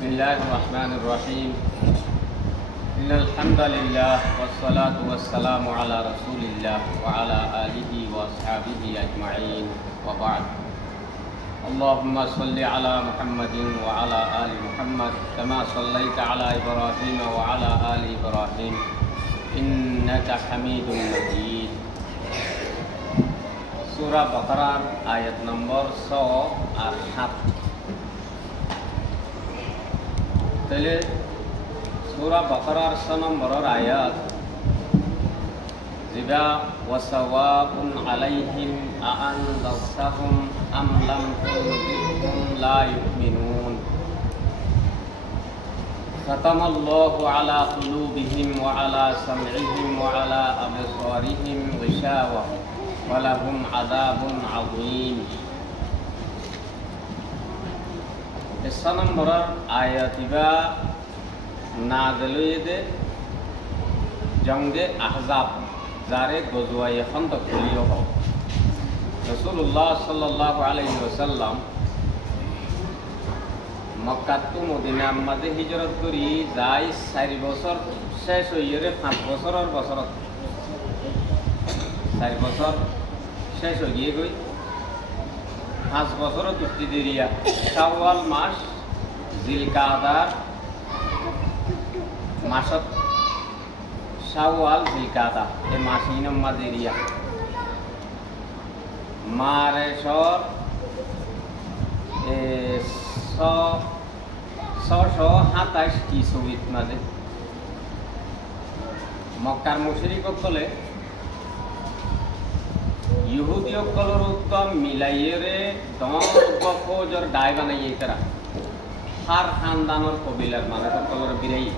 बिस्मिल्लाहिर्रहमानिर्रहीम इन्नल हम्दुलिल्लाह वस्सलातु वस्सलामु अला रसूलिल्लाह व अला आलिहि व अस्हाबिहि अजमईन व बाद। अल्लाहुम्मा सल्लि अला मुहम्मदिन व अला आलि मुहम्मद कमा सल्लैता अला इब्राहीम व अला आलि इब्राहीम इन्नका हमीदुम मजीद। सूरा बकरार आयत नम्बर 100 और 7। তাহলে সূরা বাকারার 100 নম্বরের আয়াত যিবা ওয়াসাওয়াউন আলাইহিম আআনযারতাহুম আম লাম তুনযিরহুম লা ইউমিনুন খাতামাল্লাহু আলা কুলুবিহিম ওয়া আলা সামইহিম ওয়া আলা আবসারিহিম গিশাওয়া ওয়া লাহুম আযাবুন আযীম। 100 নম্বরের আয়াতিবা নাযিলুইদে জঙ্গে আহজাব যারে গজওয়ায়ে খন্দক বলিও হয়। রাসূলুল্লাহ সাল্লাল্লাহু আলাইহি ওয়াসাল্লাম মক্কা টু মদিনার মাঝে হিজরত করি যাই 4 বছর শেষ হইরে 5 বছরের বছরত 4 বছর শেষ হয়ে গিয়ে গই 5 বছরও তুষ্টি দিরিয়া শাওয়াল মাস জিলকাদার মাসত শাওয়াল জিলকাদা এই মাস ইনম্মা দিরিয়া মারে সর 627 ইসবিত মাঝে মক্কার মুশরিক সকলে ইহুদি সকলের উত্তম মিলাইয়েরে ফৌজর ডাই বানাইয়ে তারা হার খানদানোর কবিলার মানুষ সকলের বিরাই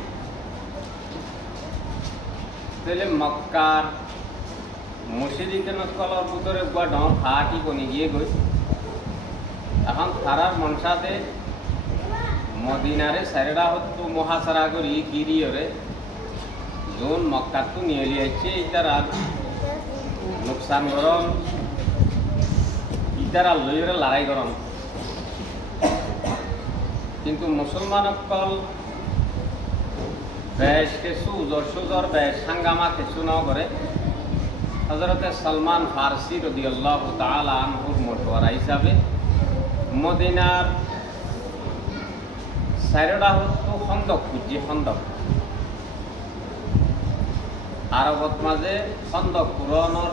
তাহলে মক্কার মুশরিকের সকলের ভিতরে ডর ফাটি বনি গিয়ে গই এখন তারার মনসাতে মদিনারে সারেডা হতো মহাসারা করি গিরিয়রে যোন মক্কার তো নিয়ে লিয়েছে তারা নুকসান গরম ইতারা লইরে লড়াই গরম কিন্তু মুসলমান সকল বেশ কিছু সুজর বেশ হাঙ্গামা কিছু ন করে হযরতে সালমান ফারসি রাদিয়াল্লাহু তাআলা আনহুর মশওয়ারা হিসাবে মদিনার সাইরডা হতো খন্দক খুঁজি খন্দক আরবত মাঝে খন্দক পুরনোর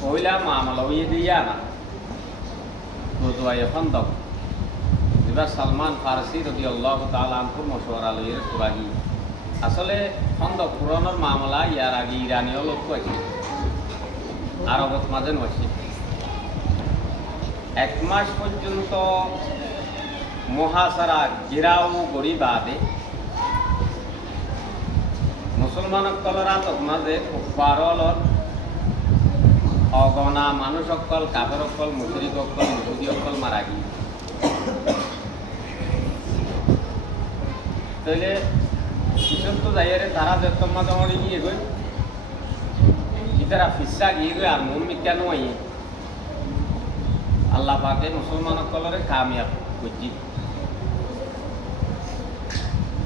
পহিলা মামলা হইয়ে দিয়া না গজওয়ায়ে খন্দক এবার সালমান ফারসি রাদিয়াল্লাহু তাআলা আনহুর মশওয়ারা লইয়ে সুরাহি আসলে খন্দক পুরনোর মামলা ইয়ার আগে ইরানীয় লোক কইছে আরবত মাঝে নইছে 1 মাস পর্যন্ত মহাসারা ঘেরাও করি বাদে মুসলমান সকলরা মাঝে কুফারলর অগণা মানুষ সকল কাফের সকল মুশরিক সকল ইহুদি সকল মারা গিয়ে তাহলে কিশোর তো যাইরে তারা জমা জমাড়ি গিয়ে গই ইতারা ফিসা গিয়ে গই আর মন কেন আইয়ে আল্লাহ পাকে মুসলমান সকলরে কামিয়াব করছি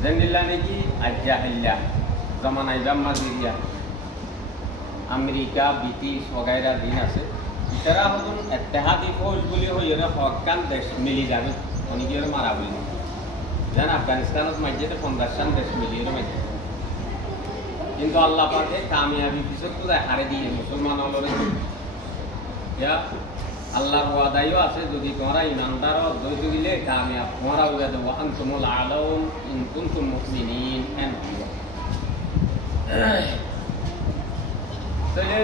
জেনিল্লা নাকি আজ্জাহিল্লা জমানাই জাম্মা দিরিয়া আমেরিকা ব্রিটিশ वगैरह দিন আছে ইতারা হতুন ইত্তেহাদি ফৌজ বলি হইরে হকান দেশ মিলি যাবে অনেকের মারা বলি জান আফগানিস্তানত মাঝে 15 দেশ মিলিয়ে মাঝে কিন্তু আল্লাহ পাকে কামিয়াবি পিছত তো হারে দিয়ে মুসলমান হলরে ইয়া আল্লাহর ওয়াদাইও আছে যদি তোমরা ইমানদার দইতে দিলে কামিয়াব তোমরা হইয়া দেব আনতুমুল আলাউন ইন কুনতুম মুমিনিন এন তাহলে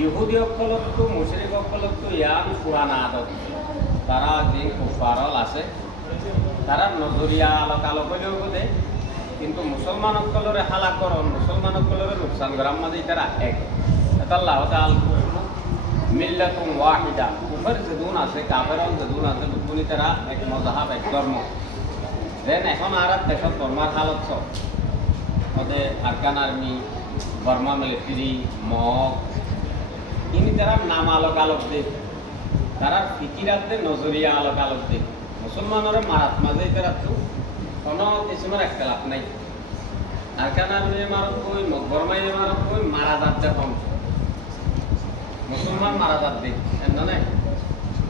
ইহুদি সকলতো মুশরিক সকলতো ইয়ার পুরানা আদত তারা যে কুফারল আছে তারা নজরিয়া আলোকালো কইলেও বোধে কিন্তু মুসলমান সকলরে হালা করন মুসলমান সকলরে নুকসান করার মাঝে তারা এক আল্লাহ তাআলা মিল্লাতুন ওয়াহিদা কুফর যেদুন আছে কাফেরল যেদুন আছে দুনি তারা এক মযহাব এক ধর্ম দেন এখন আর দেশত ধর্মার হালত সব ওদের আফগান আর্মি বর্মা মিলিটারি মগ ইনি তারা নাম আলোক আলোক দেখ তারা ফিকিরাতে নজরিয়া আলোক আলোক দেখ মুসলমানের মারাত মাঝে তারা তো কোনো কিসিমের একতলাপ নাই আর কানাডে মারত কই মগরমাই মারত কই মারা যাচ্ছে কম মুসলমান মারা যাচ্ছে এনে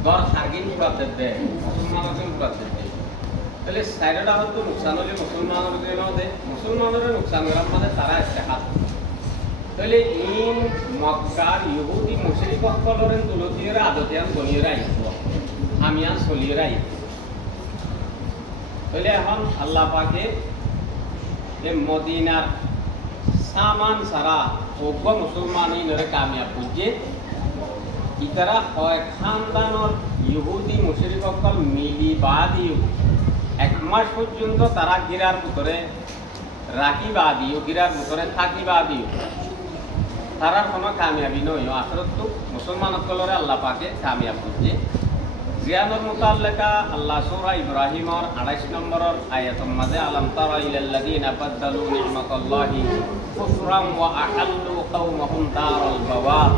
গড় সার্গিন পুরাতে দে মুসলমানকে পুরাতে দে তাহলে সাইডটা হতো নুকসান হলে মুসলমানের মধ্যে মুসলমানের নুকসান করার মানে তারা একটা হাত তাহলে ইন মক্কার ইহুদি মুশরিক সকলের তুলসীরা আদতিয়ান বলিয়েরা আইব আমিয়ান চলিয়েরা আইব তাহলে এখন আল্লাহ পাকে এই মদিনার সামান সারা অজ্ঞ মুসলমান ইনরে কামিয়াব বুঝে ইতারা হয় খানদানোর ইহুদি মুশরিক সকল মিলি বাদিও এক মাস পর্যন্ত তারা গিরার ভিতরে রাখি বাদিও গিরার ভিতরে থাকি বাদিও তারার কোনো কামিয়াবি নয় আখরত তো মুসলমান সকলরে আল্লাহ পাকে কামিয়াব বুঝে জিয়ানুর মুতাল্লিকা আল্লাহ সূরা ইব্রাহিমর 28 নম্বরের আয়াতের মাঝে আলাম তারা ইলাল্লাযিনা বাদদালু নি'মাতাল্লাহি কুফরান ওয়া আহাল্লু কওমাহুম দারাল বাওয়ার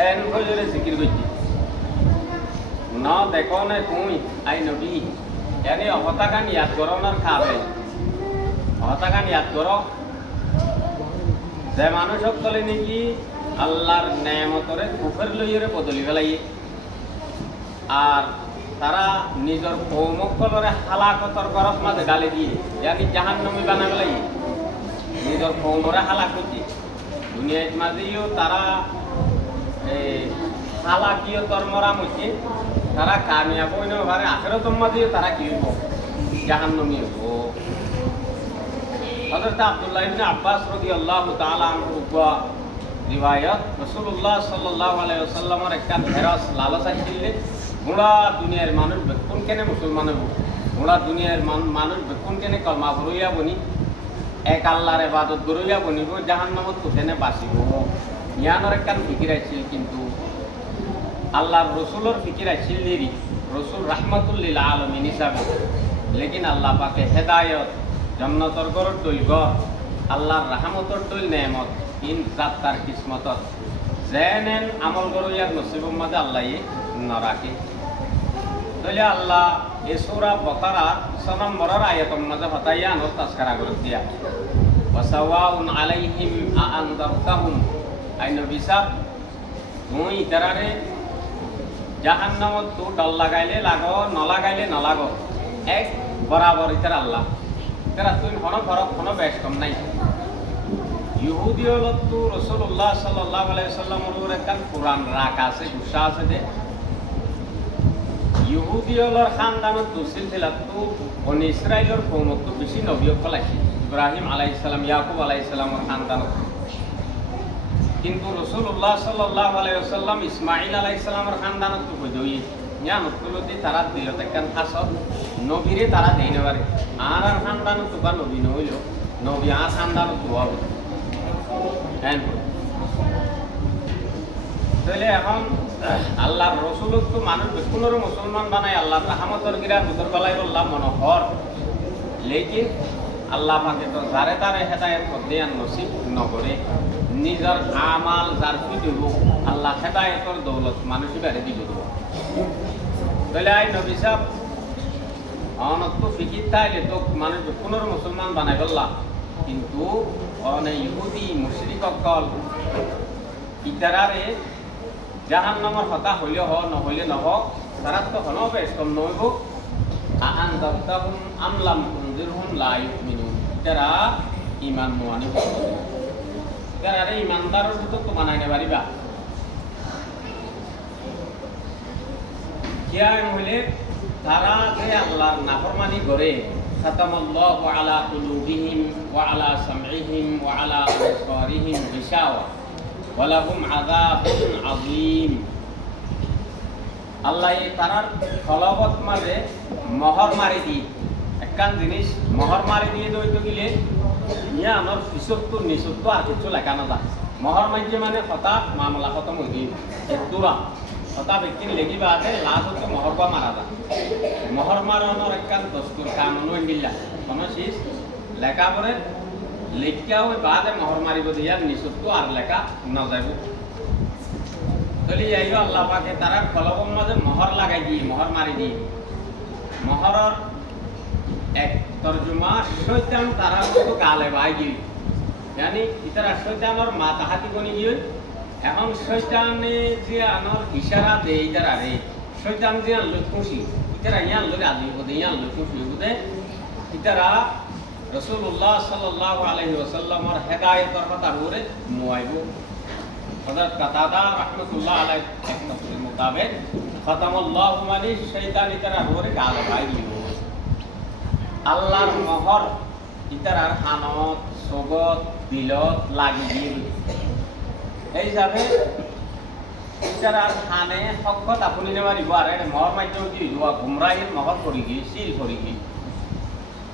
এন হজরে জিকির করছি না দেখো না তুই আই নবী এনে হতাকান ইয়াদ করো না খাবে হতাকান ইয়াদ করো যে মানুষ সকলে নাকি আল্লাহর নেয়ামতরে কুফর লইরে বদলি ফেলাই আর তারা নিজের কৌমকলরে হালাকতর গরফ মাঝে গালি দিয়ে ইয়ানি জাহান্নামী বানা ফেলাই নিজের কৌমরে হালাক করছে দুনিয়ার মাঝেও তারা হালাকিয়তর মরাম হচ্ছে তারা কামিয়াব হইন পারে আখেরাতের মাঝেও তারা কি হইব জাহান্নামী হইব হযরত আব্দুল্লাহ ইবনে আব্বাস রাদিয়াল্লাহু তাআলা আনহু রিওয়ায়াত রাসূলুল্লাহ সাল্লাল্লাহু আলাইহি ওয়াসাল্লামের একটা ফেরাস লালসা ছিল গোড়া দুনিয়ার মানুষ বেকুন কেনে মুসলমান হইব গোড়া দুনিয়ার মানুষ বেকুন কেনে কলমা পড়িয়া বনি এক আল্লাহর ইবাদত করিয়া বনিব জাহান্নামত কোথানে বাঁচিব ইয়ানোর একটা ফিকির আছিল কিন্তু আল্লাহর রসুলের ফিকির আছিল দেরি রসুল রাহমাতুল আলামিন হিসাবে লেকিন আল্লাহ পাকে হেদায়ত জন্নতর গড় দৈল গড় আল্লাহর রাহমতর দৈল নেমত ইন যাত্রার কিসমতত যেনেন আমল গড়িয়ার নসিবর মাঝে আল্লাহ নরাখে তাহলে আল্লাহ এই সূরা বাকারা 6 নম্বরের আয়াতের মাঝে হতাইয়া আনো তাজকারা করে দিয়া ওয়াসাওয়াউন আলাইহিম আনযারতাহুম আই নবী সাহেব তুই ইতারারে জাহান্নামত তো ডল লাগাইলে লাগো নলাগাইলে নলাগো এক বরাবর ইতার আল্লাহ ইতারা তুই হন বেশ কম নাই ইহুদি হলত তো রাসূলুল্লাহ সাল্লাল্লাহু আলাইহি ওয়াসাল্লামের একটা কোরআন রাখ আছে গুসা আছে যে ইহুদি হলর খানদানত দুসিল ছিল তো বনি ইসরাইলের কওমত তো বেশি নবী ফলাইছে ইব্রাহিম আলাইহিস সালাম ইয়াকুব আলাইহিস সালামের খানদানত কিন্তু রাসূলুল্লাহ সাল্লাল্লাহু আলাইহি ওয়াসাল্লাম ইসমাঈল আলাইহিস সালামের খানদানত তো কইদই ইয়া নতুলতি তারা দিল তাকান খাসত নবীরে তারা দেইনে পারে আর খানদানত তো বা নবী নইল নবী আর খানদানত তো হবে হ্যাঁ তাহলে এখন আল্লাহর রসুলক তো মানুষ বেকুনের মুসলমান বানায় আল্লাহর রাহমতর গিরার ভিতর গলাই বললাম মনোহর লেকিন আল্লাহ পাকে তো যারে তারে হেদায়ত দেয়ান নসিব নকরে নিজের আমাল যার কি দিব আল্লাহ হেদায়তর দৌলত মানুষই বাড়ি দিব দেব তাহলে আই নবী সাহেব অনত্য ফিকির তাইলে তো মানুষ বেকুনের মুসলমান বানাই বললাম কিন্তু অনেক ইহুদি মুশরিক সকল ইতারারে জাহান্নামের হতা হইলে হ নহইলে নহ তারা তো হন বেশ কম নইব আনযারতাহুম আম লাম তুনজিরহুম লা ইউমিনুন যারা ঈমান নোয়ানি যারা ঈমানদারের তো মানাইতে পারিবা কিয়া হইলে তারা যে আল্লাহর নাফরমানি করে খাতামাল্লাহু আলা কুলুবিহিম ওয়া আলা সামঈহিম ওয়া আলা আবসারিহিম গিশাওয়া ওয়ালাহুম আযাবুন আযীম আল্লাহ তারার খলবত মাঝে মোহর মারি দি একখান জিনিস মোহর মারি দিয়ে দইতে গেলে ইয়া আমার পিছতো নিচতো আর কিছু লেখা না মোহর মাঝে মানে হতা মামলা খতম হয়ে গিয়ে একদুরা হতা ব্যক্তি লেখিবা আছে লাস্ট হচ্ছে মোহর বা মারা যায় মোহর মারানোর একখান দস্তুর কানুন দিলা কোনো শীষ লেখা পরে লেখা ওই বাদে মোহর মারিব দিয়া নিচতো আর লেখা না যাইব তাহলে আইও আল্লাহ পাকে তারা কলবর মাঝে মোহর লাগাই দিয়ে মোহর মারি দিয়ে মহরর এক তর্জমা শয়তান তারা মতো গালে বাইগি জানি ইতারা শয়তানের মাথা হাতি গনি গিয়ে এখন শয়তানে যে আনর ইশারা দেয় ইতারা রে শয়তান যে আনলো খুশি ইতারা ইয়ান লোক আদি বদে ইয়ান লোক খুশি বদে ইতারা রাসূলুল্লাহ সাল্লাল্লাহু আলাইহি ওয়াসাল্লামের হেদায়েতের কথা বলে মুআইবু হযরত কাতাদা রাহমাতুল্লাহ আলাইহি এক তাফসীর মোতাবেক খতামাল্লাহু মানে শয়তান ইতারা বলে গালে বাইগি আল্লাহর মোহর ইতারার হানত সগত দিলত লাগি দিয়ে এই যাবে ইতারার হানে হকত আপনি নেওয়ারি বারে মোহর মাধ্যম কি দুয়া গুমরাহির মোহর করি গিয়ে সিল করি গিয়ে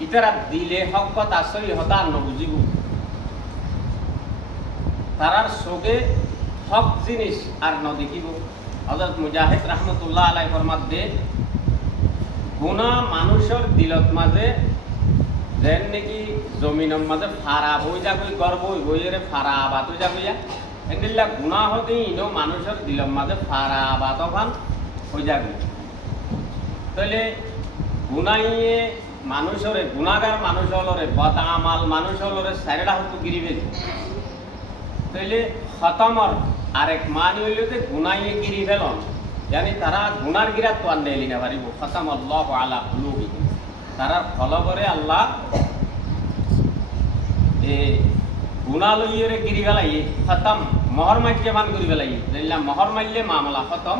ইতারা দিলে হকত আসই হতা নবুজিব তারার সগে হক জিনিস আর নদেখিব হযরত মুজাহিদ রাহমাতুল্লাহ আলাইহি ফরমাত দে গুনাহ মানুষের দিলত মাঝে যেন নাকি জমিনের মাঝে ফারা বই যাবই গর্ব বইয়েরে ফারা আবাদ হয়ে যাবইয়া এন্ডিল্লা গুনাহ হতে ইনো মানুষের দিলত মাঝে ফারা আবাদ ভান হয়ে যাবে তাহলে গুনাইয়ে মানুষের গুনাগার মানুষ হলরে বদামাল মানুষ হলরে সাইডা হতো গিরিবে তাহলে খতমর আরেক মানি হইল যে গুনাইয়ে গিরি ফেলন জানি তারা গুনার গিরাত তো আর নেলি না পারিব খতামাল্লাহু আলা কুলুবিহিম তারা ফলো করে আল্লাহ এ গুনাহ লইরে গিরি গলাই খতম মোহর মাইকে মান করি গলাই দিল্লা মোহর মাইলে মামলা খতম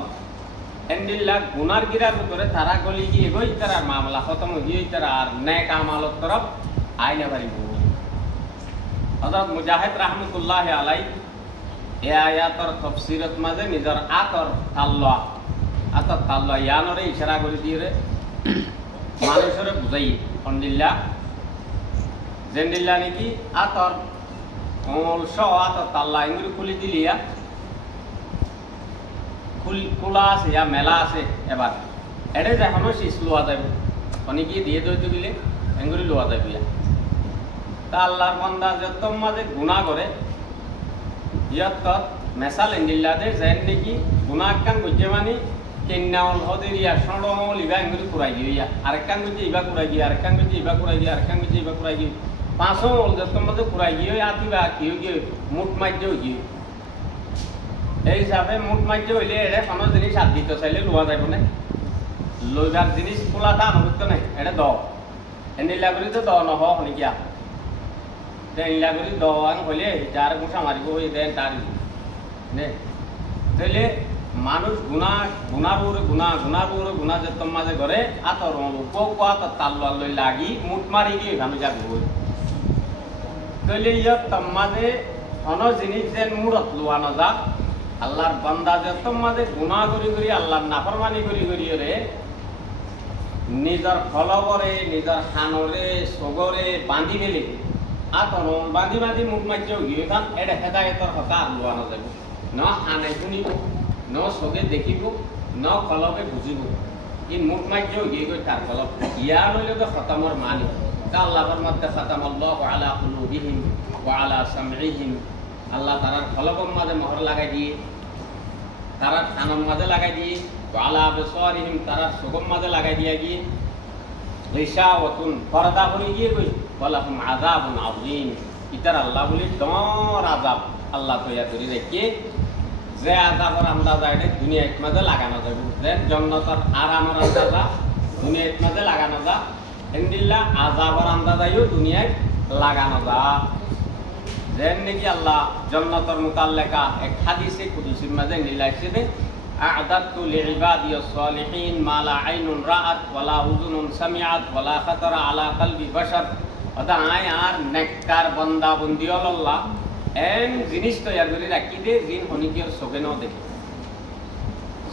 এন্ডিল্লা গুনার গিরার ভিতরে তারা গলি গিয়ে গই তারা মামলা খতম হই তারা আর নেক আমালত তরফ আইনা পারিব হযরত মুজাহিদ রাহমাতুল্লাহ আলাইহি এই আয়াতের তাফসীরত মাঝে নিজের আতর তাল্লা ইয়ানরে ইশারা করে দিয়ে মানুষরে বুঝাই আলহামদুলিল্লাহ জেন্দিল্লা নাকি আতর অমল সহ আতর তাল্লা ইংরি খুলি দিলিয়া খোলা আছে ইয়া মেলা আছে এবার এড়ে এখনো শীষ লোয়া যাব অনেকে দিয়ে দইতে দিলে এঙ্গুরি লোয়া যাবে তা আল্লাহর বান্দা যত মাঝে গুনাহ করে ইয়াত মেসাল ইন্দিল্লাদে যেন নাকি গুনাহ কান বুঝে মানি কেন্নাউল হদিরিয়া সড়ল ইবা এঙ্গুরি কুরাই গিয়া আরেকখান বুঝে ইবা কুরাই গিয়া আরেকখান বুঝে ইবা কুরাই গিয়া আরেকখান বুঝে ইবা কুরাই গিয়া পাঁচশো যত মাঝে কুরাই গিয়ে আতিবা কি গিয়ে মুঠ মাইজ গিয়ে এই হিসাবে মুঠ মাইজ হইলে এটা কোনো জিনিস হাত দিতে চাইলে লোয়া যাব না লইবার জিনিস খোলাটা অনুভূত নাই এটা দ এনিলা করি তো দ নহ শুনিকিয়া এনিলা করি দ হইলে যার গুছা মারিব হয়ে দেন তার নে তাইলে মানুষ গুনার উপরে গুণা যে তোর মাঝে করে আতর উপকুয়া তাল্লা লই লাগি মুঠ মারি গিয়ে এখানে যাবি বই তাইলে ইয়ার তোর মাঝে অন জিনিস যেন মুড়ত লোয়া না যা আল্লাহর বান্দা যে তোর মাঝে গুণা করি আল্লাহর নাফরমানি করি রে নিজের ফলবরে নিজের হানরে সগরে বাঁধি ফেলে আতর বাঁধি মুঠ মার্য গিয়ে খান এটা হেদায়তর হতা আর লোয়া না যাব ন হানে শুনিব ন সগে দেখিব ন ফলকে বুঝিব ই মুখ মার্য গিয়ে গই তার ফলক ইয়া লইলে তো খতমর মানি তা আল্লাহর মধ্যে খতামাল্লাহু আলা কুলুবিহিম ওয়া আলা সামঈহিম আল্লাহ তারার ফলকের মাঝে মোহর লাগাই দিয়ে তারার কানের মাঝে লাগাই দিয়ে ওয়া আলা আবসারিহিম তারার চোখের মাঝে লাগাই দিয়ে গিয়ে রিশাওয়াতুন পর্দা করে গিয়ে গই ওয়ালাহুম আযাবুন আযীম ইতার আল্লাহ বলি দর আযাব আল্লাহ তৈয়া করে রেখে যে আযাবের আন্দাজ এটা দুনিয়ার মাঝে লাগানো যাবে যে জান্নাতের আরামের আন্দাজা দুনিয়ার মাঝে লাগানো যা ইনদিল্লাহ আযাবের আন্দাজাইও দুনিয়ায় লাগানো যা যেন নাকি আল্লাহ জান্নাতের মুতাল্লিকা এক হাদিসে কুদসির মাঝে লিখছে যে আ'দাতু লিইবাদিয়াস সালিহিন মা লা আইনুন রাআত ওয়ালা উযুনুন সামিআত ওয়ালা খাতারা আলা কলবি বাশার ওদা আয় আর নেককার বান্দা বন্দি আল্লাহ এন জিনিস তৈয়ার করে রাখি দে জিন হনিকিয়র চোখে ন দেখে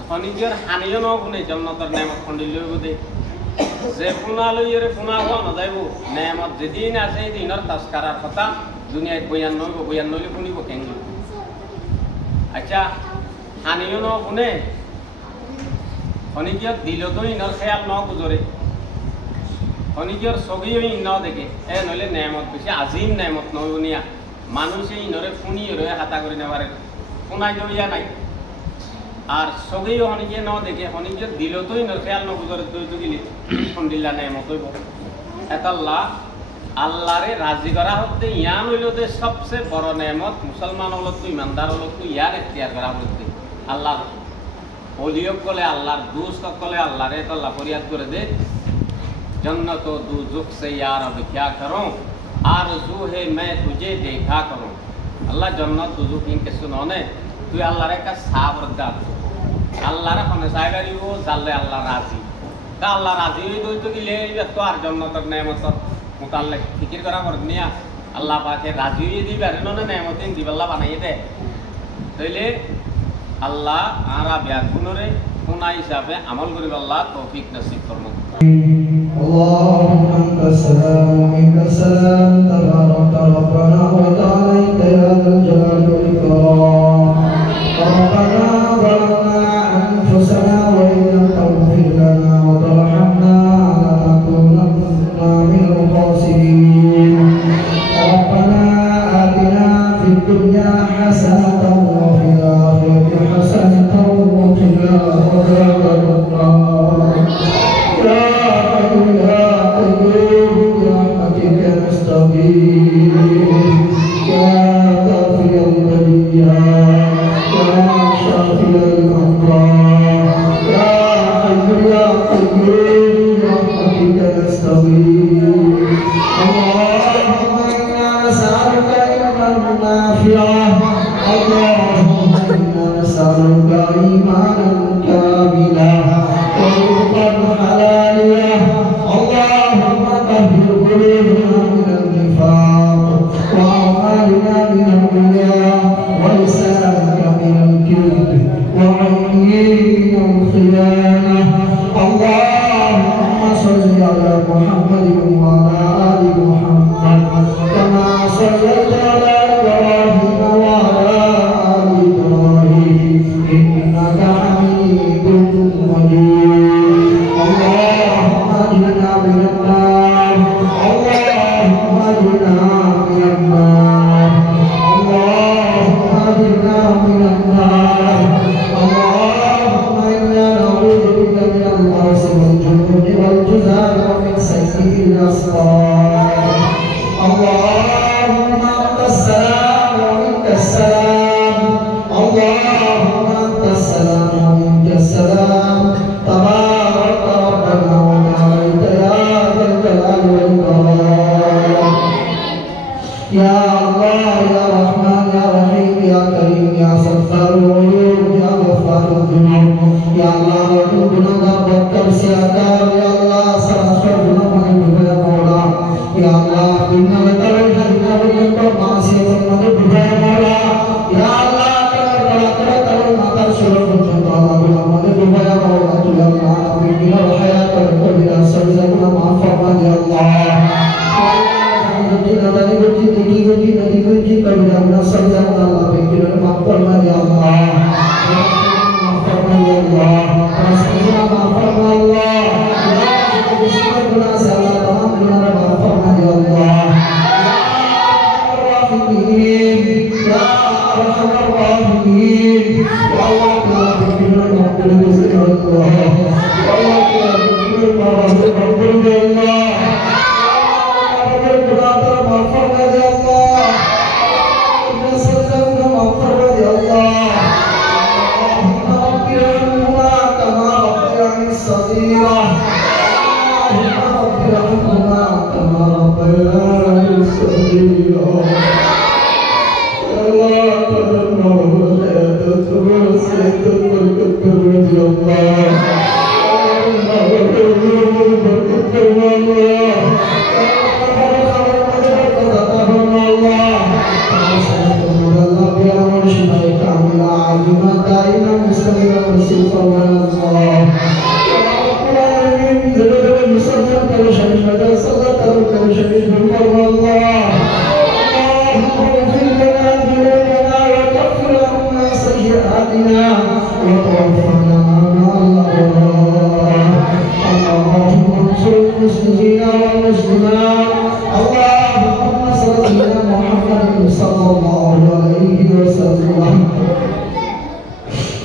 হনিকিয়র হানিও ন শুনে জন্নতর নেমত খন্দি লৈ দে যে পুনা লইরে পুনা হওয়া নযাইব নেমত যেদিন আছে দিনের তাস্কারার কথা দুনিয়ায় বয়ান নইলে শুনিব কেন আচ্ছা হানিও ন শুনে হনিকিয়র দিল তো ইনর খেয়াল ন গুজরে হনিকিয়র চোখেও ইন ন দেখে এ নইলে নেমত বেশি আজিম নেমত নইবনিয়া মানুষে ইনরে ফুনি রয়ে হাতা করে নেবারে ফুনাই দইয়া নাই আর সগেই অনেকে ন দেখে অনেকে দিল তোই ন খেয়াল ন বুঝরে তুই তো গিলি দিল্লা নেমত হইব এতাল্লাহ আল্লাহরে রাজি করা হতে ইয়ান হইল যে সবচেয়ে বড় নেমত মুসলমান হলত ইমানদার হলত ইয়ার এখতিয়ার করা হতে আল্লাহ অলিয়ক কলে আল্লাহর দুষ্ট কলে আল্লাহরে তাল্লাহ ফরিয়াদ করে দে जन्नत और दोज़ख से यार अब क्या करूं आरज़ू है मैं तुझे देखा करूं अल्लाह जन्नत दोज़ख इनके सुनोने तू अल्लाह रे का साबर दा अल्लाह रे हने सागरी वो जाले अल्लाह राजी ता अल्लाह राजी तो गिले तो আর जन्नत नेमत मुताल्लिक फिकिर करा करनिया अल्लाह पाके राजी दी बारे न नेमतिन दिबल्ला बानाई दे তাইলে আল্লাহ আরা ব্যাগুনরে কোনা হিসাবে আমল করিব আল্লাহ তৌফিক নসিব করুন اللهم أنت السلام ومنك السلام تبارك ربنا وتعالى يا ذا الجلال والإكرام ربنا ظلمنا أنفسنا وإن لم تغفر لنا وترحمنا لنكونن من الخاسرين ربنا آتنا في الدنيا حسنة وفي الآخرة حسنة وقنا عذاب النار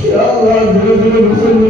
Ya Allah Allah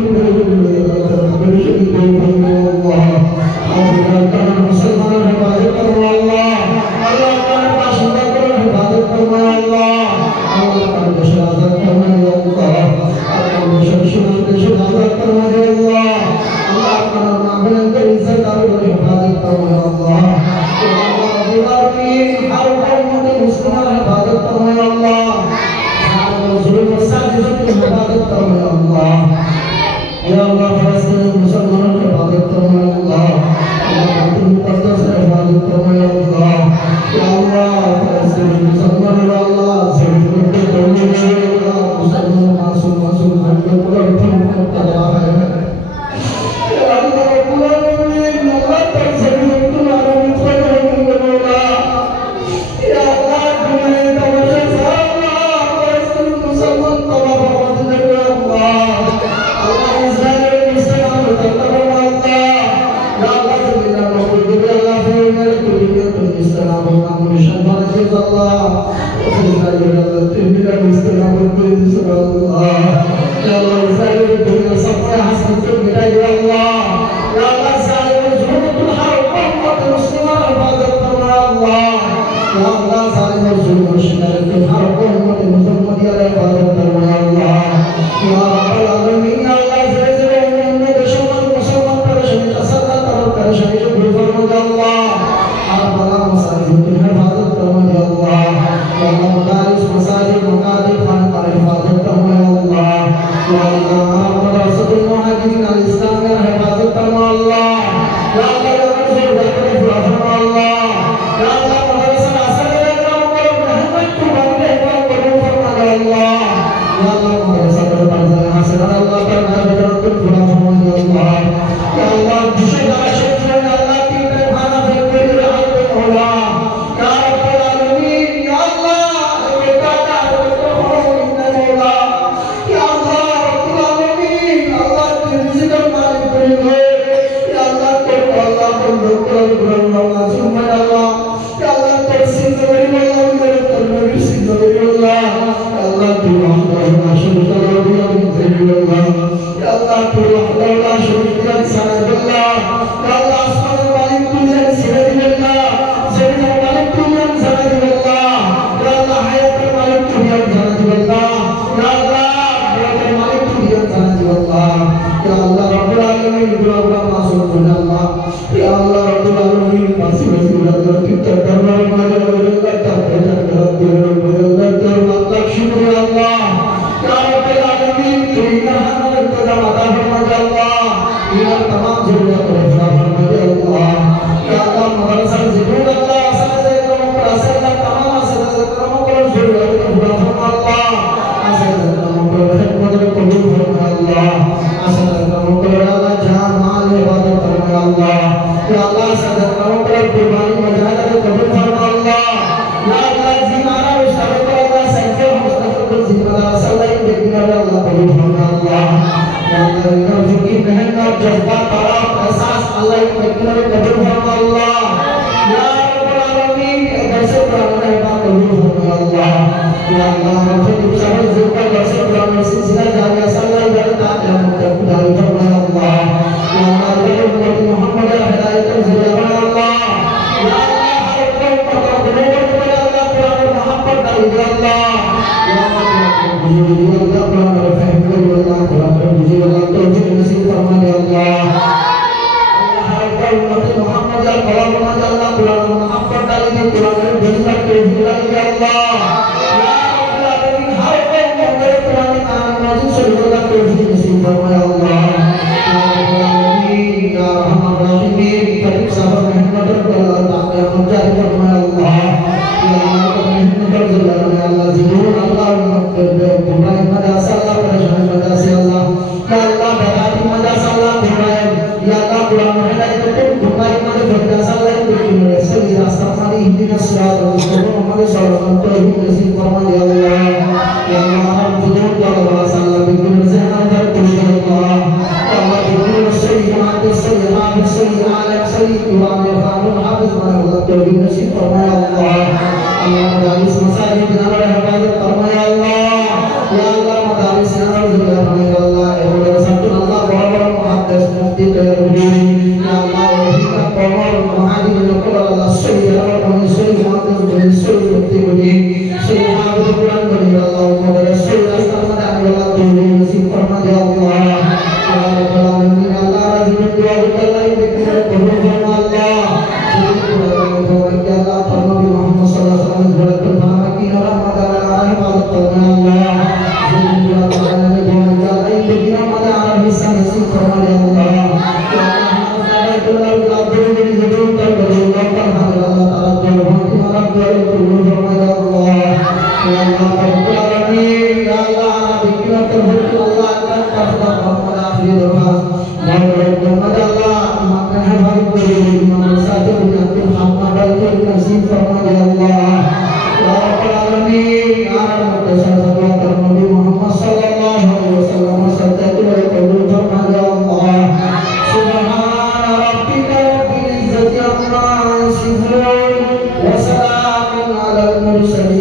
المرسلين